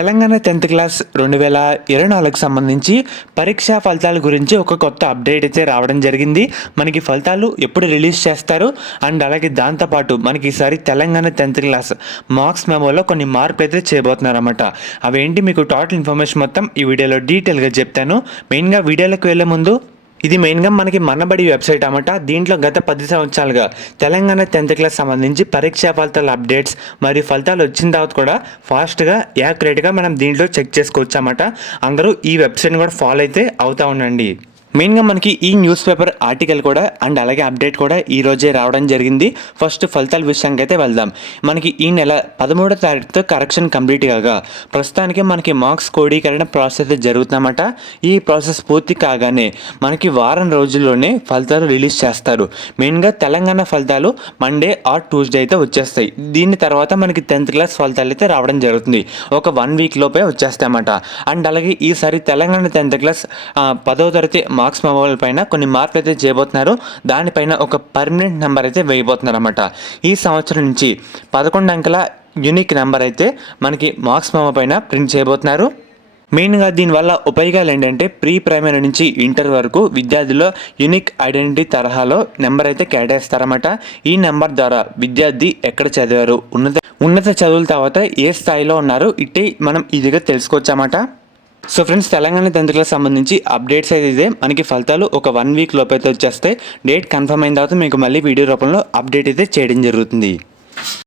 Telangana 10th class 2024కు సంబంధించి పరీక్షా ఫలితాల గురించి ఒక కొత్త అప్డేట్ అయితే రావడం జరిగింది. మనకి ఫలితాలు ఎప్పుడు రిలీజ్ చేస్తారు అండ్ అలాగే దాంతోపాటు మనకి ఈసారి తెలంగాణ 10th క్లాస్ మార్క్స్ మెమోలో కొన్ని మార్పులు అయితే చేయబోతున్నారన్నమాట. అవేంటి మీకు టోటల్ ఇన్ఫర్మేషన్ మొత్తం ఈ వీడియోలో డీటెయిల్గా చెప్తాను. మెయిన్గా వీడియోలోకి వెళ్ళే ముందు ఇది మెయిన్గా మనకి మనబడి వెబ్సైట్ అన్నమాట. దీంట్లో గత 10 సంవత్సరాలుగా తెలంగాణ 10th క్లాస్ సంబంధించి పరీక్షా ఫలితాల అప్డేట్స్ మరియు ఫలితాలు వచ్చిన తర్వాత కూడా ఫాస్ట్గా యాక్యురేట్గా మనం దీంట్లో చెక్ చేసుకోవచ్చు అన్నమాట. అందరూ ఈ వెబ్సైట్ని కూడా ఫాలో అయితే అవుతూ ఉండండి. మెయిన్గా మనకి ఈ న్యూస్ పేపర్ ఆర్టికల్ కూడా అండ్ అలాగే అప్డేట్ కూడా ఈ రోజే రావడం జరిగింది. ఫస్ట్ ఫలితాల విషయానికి అయితే వెళ్దాం. మనకి ఈ నెల 13వ తారీఖుతో కరెక్షన్ కంప్లీట్ కాగా ప్రస్తుతానికి మనకి మార్క్స్ కోడీకరణ ప్రాసెస్ అయితే జరుగుతుందన్నమాట. ఈ ప్రాసెస్ పూర్తి కాగానే మనకి వారం రోజుల్లోనే ఫలితాలు రిలీజ్ చేస్తారు. మెయిన్గా తెలంగాణ ఫలితాలు మండే ఆర్ ట్యూస్డే అయితే వచ్చేస్తాయి. దీని తర్వాత మనకి 10th క్లాస్ ఫలితాలు అయితే రావడం జరుగుతుంది. ఒక 1 వీక్ లోపే వచ్చేస్తాయి అన్నమాట. అండ్ అలాగే ఈసారి తెలంగాణ 10th క్లాస్ 10వ తరగతి మార్క్స్ మెమోల పైన కొన్ని మార్పులు అయితే చేయబోతున్నారు. దానిపైన ఒక పర్మనెంట్ నెంబర్ అయితే వేయబోతున్నారు అన్నమాట. ఈ సంవత్సరం నుంచి 11 అంకెల యూనిక్ నెంబర్ అయితే మనకి మార్క్స్ మెమో పైన ప్రింట్ చేయబోతున్నారు. మెయిన్గా దీనివల్ల ఉపయోగాలు ఏంటంటే ప్రీ ప్రైమరీ నుంచి ఇంటర్ వరకు విద్యార్థుల్లో యూనిక్ ఐడెంటిటీ తరహాలో నెంబర్ అయితే కేటాయిస్తారన్నమాట. ఈ నెంబర్ ద్వారా విద్యార్థి ఎక్కడ చదివారు, ఉన్నత చదువుల తర్వాత ఏ స్థాయిలో ఉన్నారు ఇట్టే మనం ఈజీగా తెలుసుకోవచ్చు అన్నమాట. So friends, Telangana 10th class సంబంధించి అప్డేట్స్ అయితే ఇదే. మనకి ఫలితాలు ఒక 1 వీక్ లోపైతే వచ్చేస్తాయి. డేట్ కన్ఫర్మ్ అయిన తర్వాత మీకు మళ్ళీ వీడియో రూపంలో అప్డేట్ అయితే చేయడం జరుగుతుంది.